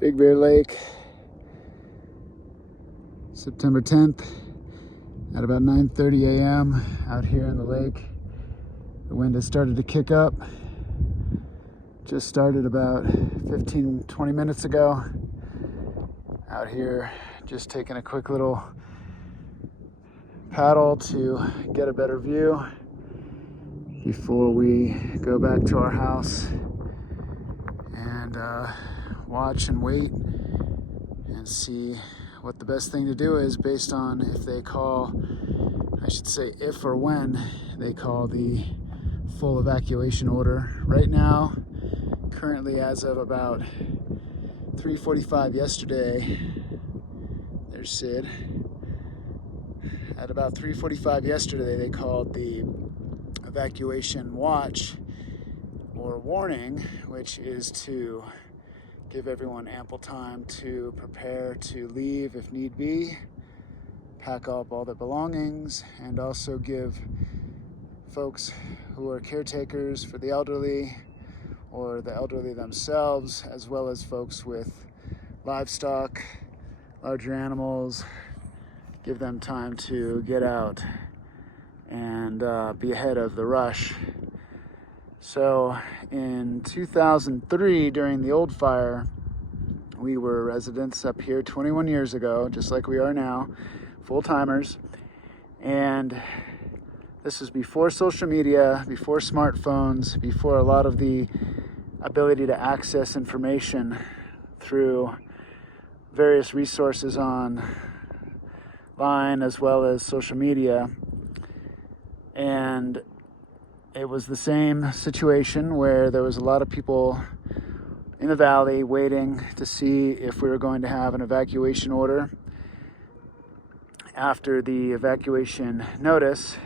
Big Bear Lake, September 10th at about 9:30 a.m. out here in the lake. The wind has started to kick up. Just started about 15-20 minutes ago. Out here just taking a quick little paddle to get a better view before we go back to our house and watch and wait and see what the best thing to do is based on if they call, I should say if or when they call the full evacuation order. Right now, currently as of about 3:45 yesterday, there's Sid. At about 3:45 yesterday, they called the evacuation watch or warning, which is to give everyone ample time to prepare to leave if need be, pack up all their belongings, and also give folks who are caretakers for the elderly or the elderly themselves, as well as folks with livestock, larger animals, give them time to get out and be ahead of the rush. So in 2003, during the old fire, we were residents up here 21 years ago, just like we are now, full-timers. And this was before social media, before smartphones, before a lot of the ability to access information through various resources online as well as social media. And it was the same situation where there was a lot of people in the valley waiting to see if we were going to have an evacuation order after the evacuation notice.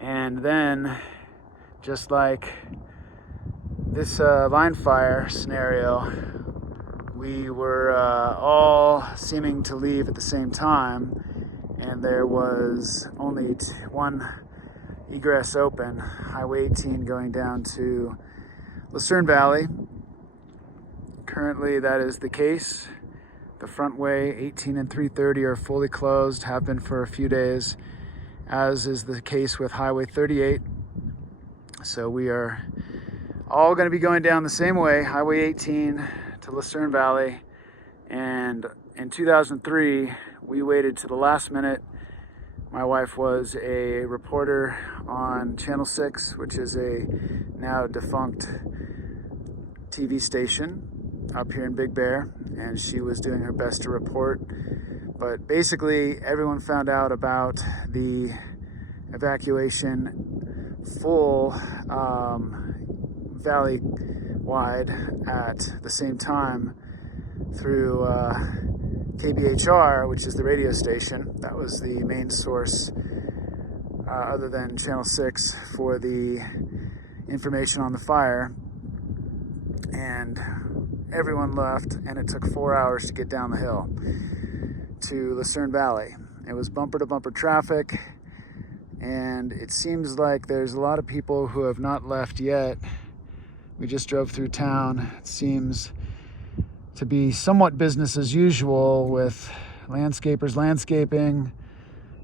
And then, just like this line fire scenario, we were all seeming to leave at the same time, and there was only one egress open, Highway 18 going down to Lucerne Valley. Currently that is the case. The front way 18 and 330 are fully closed, have been for a few days, as is the case with Highway 38. So we are all going to be going down the same way, Highway 18 to Lucerne Valley. And in 2003, we waited to the last minute. My wife was a reporter on Channel 6, which is a now defunct TV station up here in Big Bear, and she was doing her best to report. But basically, everyone found out about the evacuation full valley-wide at the same time through KBHR, which is the radio station. That was the main source, other than Channel 6, for the information on the fire. And everyone left, and it took 4 hours to get down the hill to Lucerne Valley. It was bumper-to-bumper traffic, and it seems like there's a lot of people who have not left yet. We just drove through town. It seems to be somewhat business as usual with landscapers landscaping,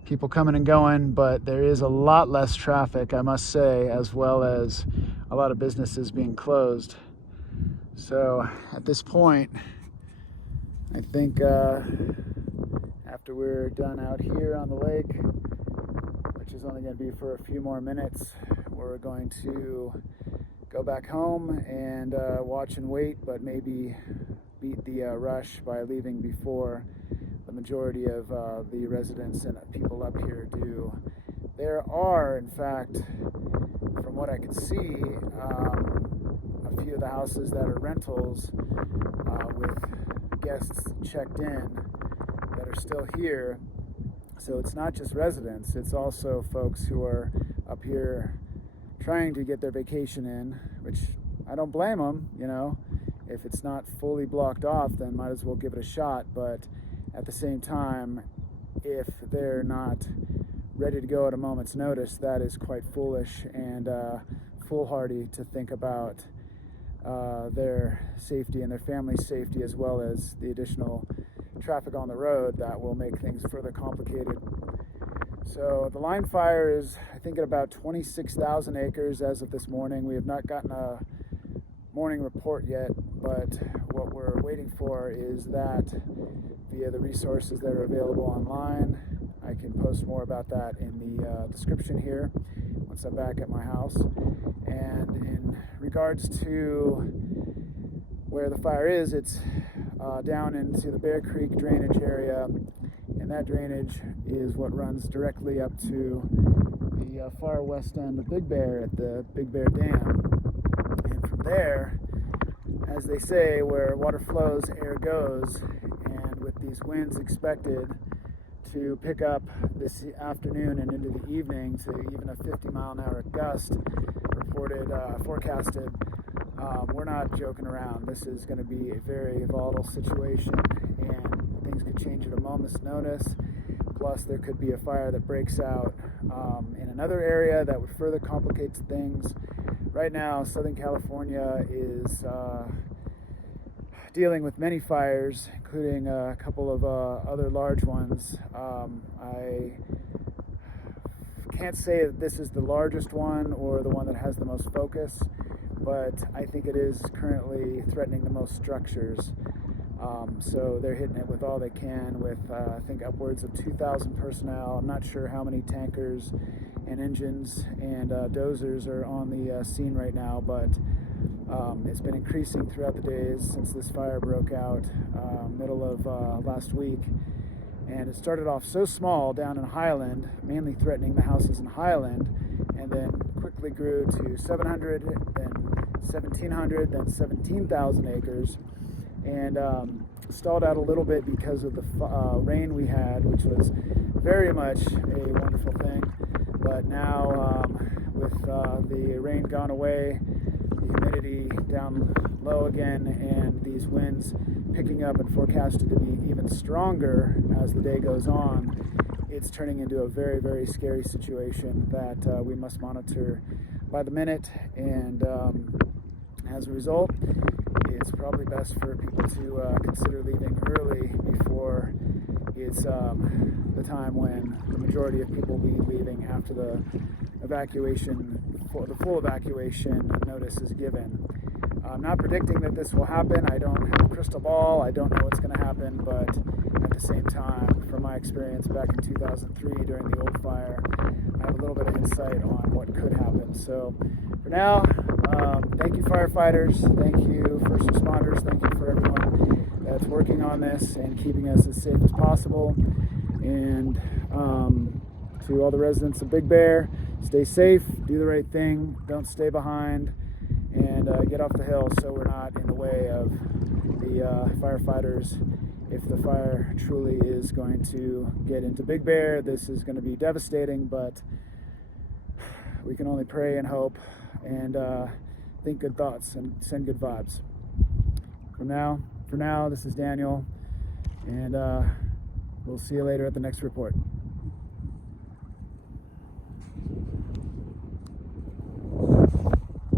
people coming and going, but there is a lot less traffic, I must say, as well as a lot of businesses being closed. So at this point, I think after we're done out here on the lake, which is only going to be for a few more minutes, we're going to go back home and watch and wait, but maybe beat the rush by leaving before the majority of the residents and people up here do. There are, in fact, from what I could see, a few of the houses that are rentals with guests checked in that are still here. So it's not just residents, it's also folks who are up here trying to get their vacation in, which I don't blame them, you know. If it's not fully blocked off, then might as well give it a shot. But at the same time, if they're not ready to go at a moment's notice, that is quite foolish and foolhardy to think about their safety and their family's safety, as well as the additional traffic on the road that will make things further complicated. So the line fire is, I think, at about 26,000 acres as of this morning. We have not gotten a morning report yet, but what we're waiting for is that via the resources that are available online. I can post more about that in the description here once I'm back at my house. And in regards to where the fire is, it's down into the Bear Creek drainage area, and that drainage is what runs directly up to the far west end of Big Bear at the Big Bear Dam. And from there, as they say, where water flows, air goes, and with these winds expected to pick up this afternoon and into the evening to even a 50-mile-an-hour gust forecasted, we're not joking around. This is going to be a very volatile situation, and things could change at a moment's notice. Plus, there could be a fire that breaks out in another area that would further complicate things. Right now, Southern California is dealing with many fires, including a couple of other large ones. I can't say that this is the largest one or the one that has the most focus, but I think it is currently threatening the most structures. So they're hitting it with all they can with, I think, upwards of 2,000 personnel. I'm not sure how many tankers and engines and dozers are on the scene right now, but it's been increasing throughout the days since this fire broke out middle of last week. And it started off so small down in Highland, mainly threatening the houses in Highland, and then quickly grew to 700, then 1,700, then 17,000 acres, and stalled out a little bit because of the rain we had, which was very much a wonderful thing. But now, with the rain gone away, the humidity down low again, and these winds picking up and forecasted to be even stronger as the day goes on, it's turning into a very, very scary situation that we must monitor by the minute. And as a result, it's probably best for people to consider leaving early before it's the time when the majority of people will be leaving after the evacuation, the full evacuation notice is given. I'm not predicting that this will happen. I don't have a crystal ball. I don't know what's going to happen, but at the same time, from my experience back in 2003 during the old fire, I have a little bit of insight on what could happen. So for now, thank you, firefighters. Thank you, first responders. Thank you for everyone that's working on this and keeping us as safe as possible. And to all the residents of Big Bear, stay safe, do the right thing, don't stay behind, and get off the hill so we're not in the way of the firefighters. If the fire truly is going to get into Big Bear, this is going to be devastating, but we can only pray and hope and think good thoughts and send good vibes. For now, this is Daniel, and we'll see you later at the next report.